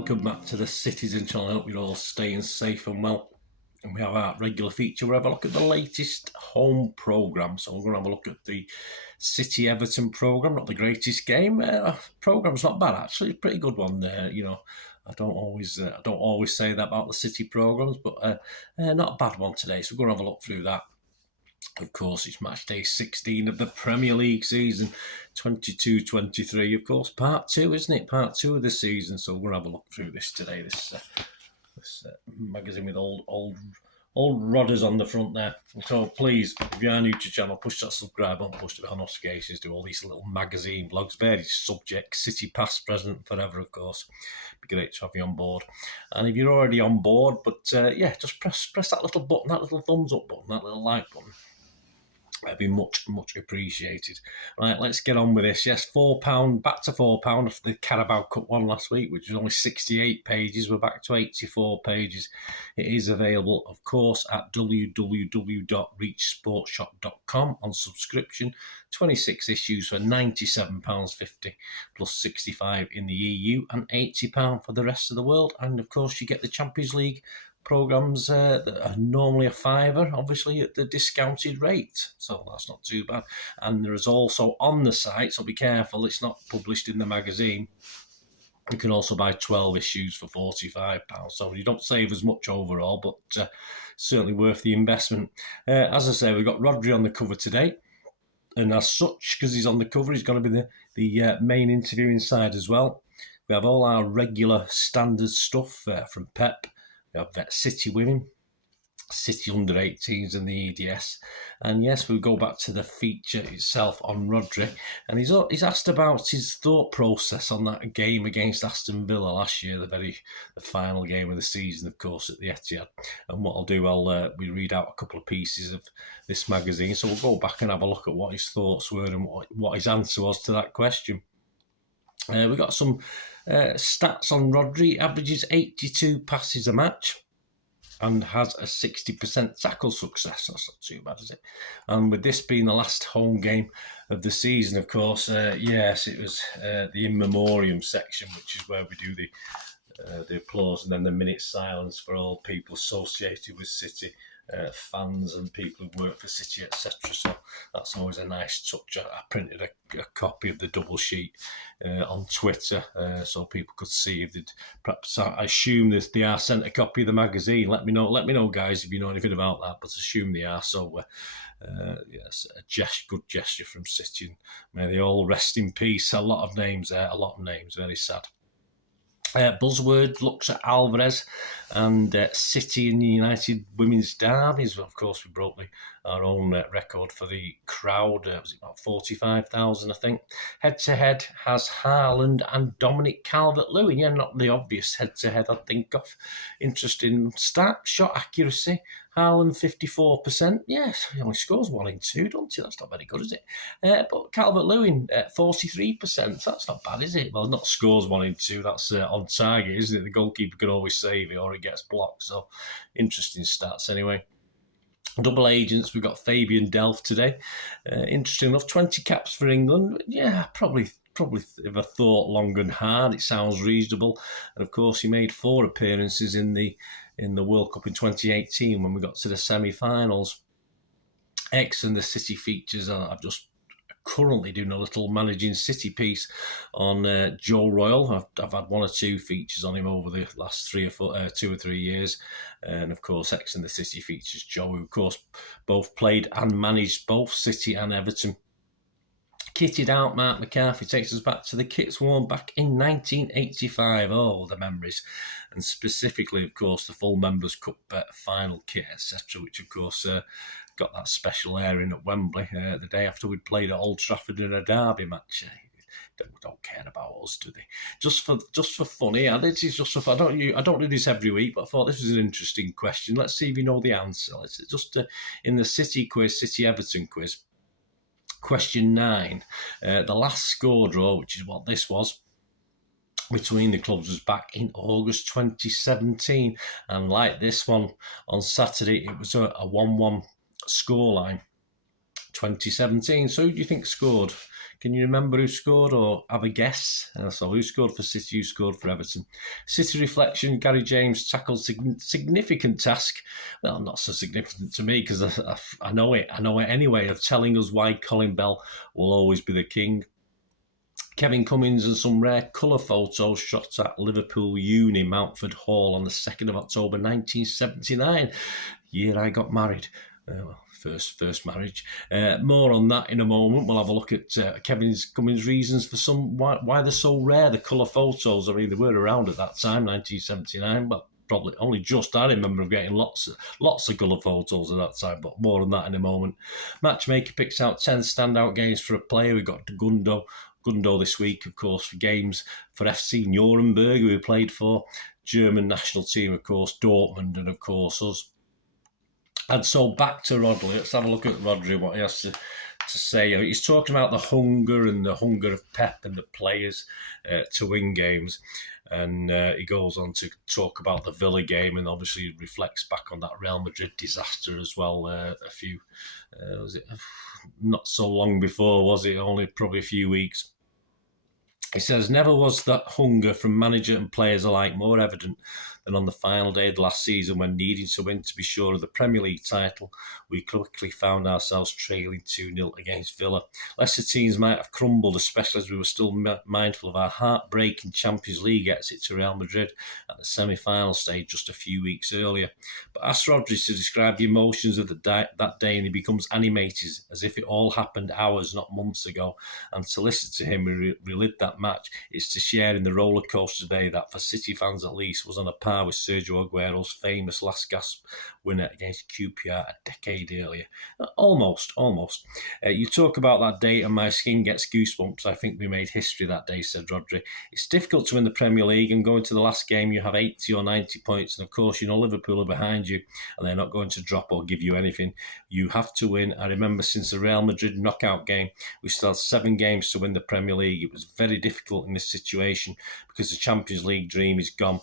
welcome back to the Citizen channel. I hope you're all staying safe and well. And we have our regular feature where we have a look at the latest home programme. So we're going to have a look at the City Everton programme, not the greatest game. Programme's not bad actually, pretty good one there. You know, I don't always say that about the City programmes, but not a bad one today. So we're going to have a look through that. Of course, it's match day 16 of the Premier League season 22-23. Of course, part two, isn't it? Part two of the season. So we're going to have a look through this today. This magazine with old rodders on the front there. So please, if you are new to the channel, push that subscribe button, push the bell notifications, do all these little magazine vlogs, various subjects, City past, present, forever, of course. Be great to have you on board. And if you're already on board, but yeah, just press that little button, that little thumbs up button, that little like button. That'd be much appreciated. Right, let's get on with this. Yes, £4, back to £4 after the Carabao Cup one last week, which was only 68 pages. We're back to 84 pages. It is available, of course, at www.reachsportshop.com on subscription. 26 issues for £97.50 plus 65 in the EU and £80 for the rest of the world. And of course, you get the Champions League programmes that are normally a £5, obviously at the discounted rate, so that's not too bad. And there is also on the site, so be careful, it's not published in the magazine. You can also buy 12 issues for £45, so you don't save as much overall, but certainly worth the investment. As I say, we've got Rodri on the cover today, and as such, because he's on the cover, he's going to be the main interview inside as well. We have all our regular standard stuff from Pep. We have City Women, City Under-18s and the EDS. And yes, we'll go back to the feature itself on Rodri. And he's asked about his thought process on that game against Aston Villa last year, the final game of the season, of course, at the Etihad. And what I'll do, we read out a couple of pieces of this magazine. So we'll go back and have a look at what his thoughts were and what his answer was to that question. We've got some stats on Rodri. Averages 82 passes a match and has a 60% tackle success. That's not too bad, is it? And with this being the last home game of the season, of course, yes, it was the in memoriam section, which is where we do the applause and then the minute silence for all people associated with City. Fans and people who work for City, etc. So that's always a nice touch. I printed a copy of the double sheet on Twitter so people could see if they'd perhaps. I assume that they are sent a copy of the magazine. Let me know, guys, if you know anything about that. But assume they are. So yes, a good gesture from City, and may they all rest in peace. A lot of names there. Very sad. Buzzword looks at Alvarez and City and United women's derbies. Of course, we broke our own record for the crowd. Was it about 45,000, I think? Head-to-head has Haaland and Dominic Calvert-Lewin. Yeah, not the obvious head-to-head I'd think of. Interesting stat. Shot accuracy. Haaland 54%. Yes, he only scores 1 in 2, don't he? That's not very good, is it? But Calvert-Lewin 43%. That's not bad, is it? Well, not scores 1 in 2. That's on target, isn't it? The goalkeeper can always save it or it gets blocked. So interesting stats anyway. Double agents, we've got Fabian Delph today. Interesting enough, 20 caps for England. Yeah, probably if I thought long and hard, it sounds reasonable. And of course, he made 4 appearances in the World Cup in 2018 when we got to the semi-finals. X and the City features. I've just currently doing a little managing City piece on Joe Royle. I've had 1 or 2 features on him over the last 2 or 3 years. And of course, X and the City features Joe, who of course both played and managed both City and Everton. Kitted out, Marc McCarthy takes us back to the kits worn back in 1985. Oh, the memories. And specifically, of course, the full Members' Cup final kit, etc., which, of course, got that special airing at Wembley the day after we'd played at Old Trafford in a derby match. Don't care about us, do they? Just for fun. Yeah, this is just for fun. I don't do this every week, but I thought this was an interesting question. Let's see if you know the answer. Let's just in the City Everton quiz. Question 9. The last score draw, which is what this was, between the clubs was back in August 2017. And like this one on Saturday, it was a 1-1 scoreline. 2017. So who do you think scored? Can you remember who scored or have a guess? So who scored for City, who scored for Everton? City reflection, Gary James tackled significant task. Well, not so significant to me because I know it. I know it anyway, of telling us why Colin Bell will always be the king. Kevin Cummins and some rare colour photos shot at Liverpool Uni, Mountford Hall on the 2nd of October 1979, year I got married. First marriage. More on that in a moment. We'll have a look at Kevin Cummins' reasons for why they're so rare, the colour photos. I mean, they were around at that time, 1979, but probably only just. I remember getting lots of colour photos at that time, but more on that in a moment. Matchmaker picks out 10 standout games for a player. We got Gundo this week, of course, for games for FC Nuremberg, who he played for. German national team, of course, Dortmund, and of course us. And so back to Rodri. Let's have a look at Rodri, what he has to say. He's talking about the hunger of Pep and the players to win games. And he goes on to talk about the Villa game and obviously reflects back on that Real Madrid disaster as well. Was it not so long before, was it? Only probably a few weeks. He says, never was that hunger from manager and players alike more evident than on the final day of the last season when needing to win to be sure of the Premier League title. We quickly found ourselves trailing 2-0 against Villa. Lesser teams might have crumbled, especially as we were still mindful of our heartbreaking Champions League exit to Real Madrid at the semi-final stage just a few weeks earlier. But ask Rodri to describe the emotions of that day and he becomes animated as if it all happened hours, not months ago. And to listen to him relive that match is to share in the roller coaster day that, for City fans at least, was on a par with Sergio Aguero's famous last gasp winner against QPR a decade earlier. Almost. You talk about that day and my skin gets goosebumps. I think we made history that day, said Rodri. It's difficult to win the Premier League and going to the last game you have 80 or 90 points and of course you know Liverpool are behind you and they're not going to drop or give you anything. You have to win. I remember since the Real Madrid knockout game we still had 7 games to win the Premier League. It was very difficult in this situation because the Champions League dream is gone.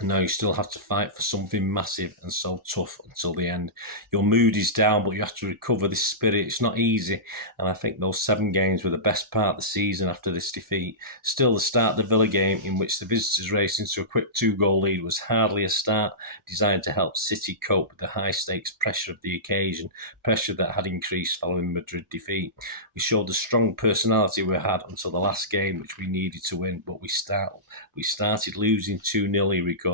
And now you still have to fight for something massive and so tough until the end. Your mood is down, but you have to recover this spirit. It's not easy. And I think those 7 games were the best part of the season after this defeat. Still, the start of the Villa game, in which the visitors raced into a quick 2-goal lead, was hardly a start designed to help City cope with the high-stakes pressure of the occasion, pressure that had increased following the Madrid defeat. We showed the strong personality we had until the last game, which we needed to win, but we started losing 2-0, he recalled.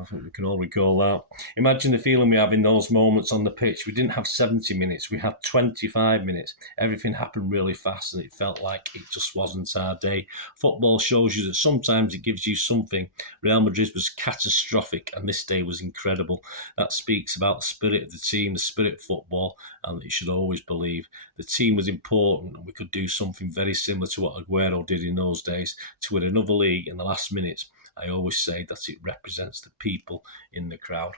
I think we can all recall that. Imagine the feeling we have in those moments on the pitch. We didn't have 70 minutes, we had 25 minutes. Everything happened really fast and it felt like it just wasn't our day. Football shows you that sometimes it gives you something. Real Madrid was catastrophic and this day was incredible. That speaks about the spirit of the team, the spirit of football, and that you should always believe. The team was important and we could do something very similar to what Aguero did in those days to win another league in the last minutes. I always say that it represents the people in the crowd.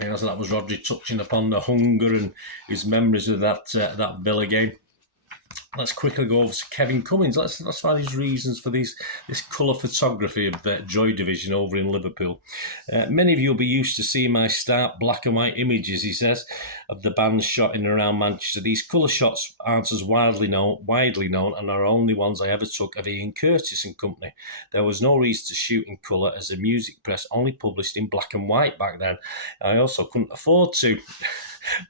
And so that was Rodri touching upon the hunger and his memories of that Villa game. Let's quickly go over to Kevin Cummins. Let's find his reasons for this colour photography of Joy Division over in Liverpool. Many of you will be used to seeing my stark black and white images, he says, of the bands shot in and around Manchester. These colour shots aren't as widely known and are only ones I ever took of Ian Curtis and company. There was no reason to shoot in colour as the music press only published in black and white back then. I also couldn't afford to.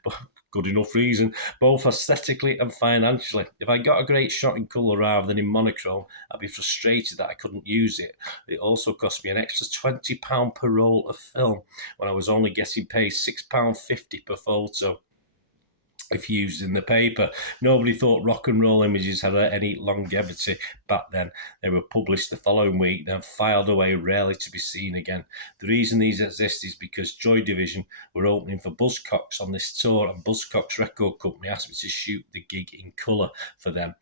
But good enough reason, both aesthetically and financially. If I got a great shot in colour rather than in monochrome, I'd be frustrated that I couldn't use it. It also cost me an extra £20 per roll of film when I was only getting paid £6.50 per photo if used in the paper. Nobody thought rock and roll images had any longevity back then. They were published the following week, then filed away, rarely to be seen again. The reason these exist is because Joy Division were opening for Buzzcocks on this tour, and Buzzcocks Record Company asked me to shoot the gig in colour for them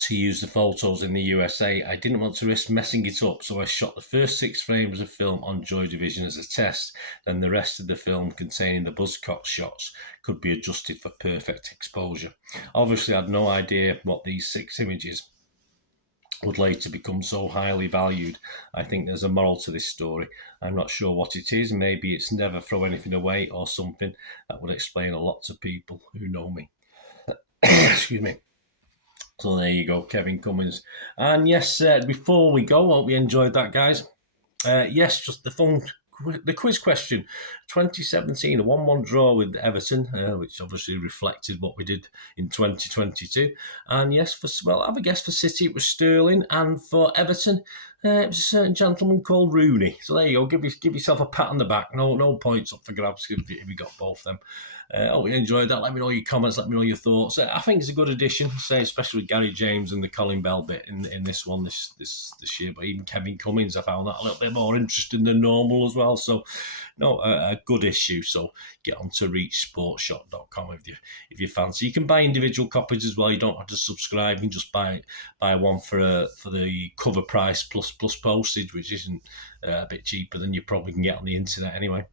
to use the photos in the USA. I didn't want to risk messing it up, so I shot the first 6 frames of film on Joy Division as a test. Then the rest of the film containing the Buzzcocks shots could be adjusted for perfect exposure. Obviously, I had no idea what these 6 images would later become so highly valued. I think there's a moral to this story. I'm not sure what it is. Maybe it's never throw anything away or something. That would explain a lot to people who know me. Excuse me. So there you go, Kevin Cummins. And yes, before we go, hope you enjoyed that, guys. Yes, just the quiz question. 2017, a 1-1 draw with Everton, which obviously reflected what we did in 2022. And yes, I have a guess for City, it was Sterling, and for Everton, it was a certain gentleman called Rooney. So there you go. Give yourself a pat on the back. No points up for grabs if you got both them. Hope you enjoyed that. Let me know your comments. Let me know your thoughts. I think it's a good addition, say, especially with Gary James and the Colin Bell bit in this one this year. But even Kevin Cummins, I found that a little bit more interesting than normal as well. So, no, a good issue. So get on to reachsportshop.com if you fancy. You can buy individual copies as well. You don't have to subscribe. You can just buy one for the cover price plus postage, which isn't a bit cheaper than you probably can get on the internet anyway.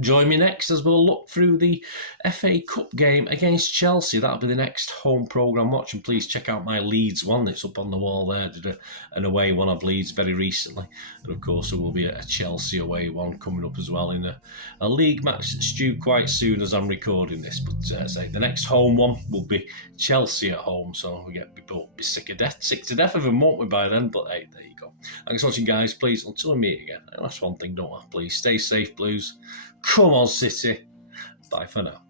Join me next as we'll look through the FA Cup game against Chelsea. That'll be the next home programme watch. And please check out my Leeds one that's up on the wall there. Did an away one of Leeds very recently. And of course, there will be a Chelsea away one coming up as well in a league match that's due quite soon as I'm recording this. But say the next home one will be Chelsea at home. So we be sick to death of them, won't we, by then? But hey, there you go. Thanks for watching, guys. Please, until we meet again, that's one thing, don't I? Please stay safe, Blues. Come on, City. Bye for now.